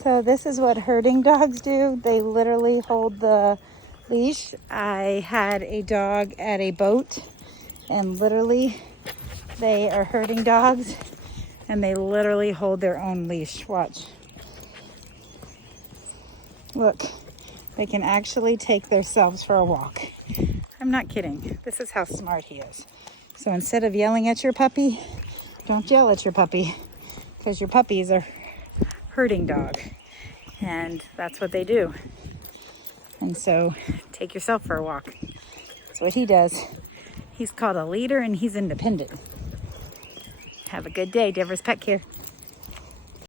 So this is what herding dogs do. They literally hold the leash. I had a dog at a boat, and literally they are herding dogs, and they literally hold their own leash. Watch. Look, they can actually take themselves for a walk. I'm not kidding. This is how smart he is. So instead of yelling at your puppy, don't yell at your puppy, because your puppy is a herding dog, and that's what they do. And so take yourself for a walk. That's what he does. He's called a leader, and he's independent. Have a good day. Deborah's Pet Care.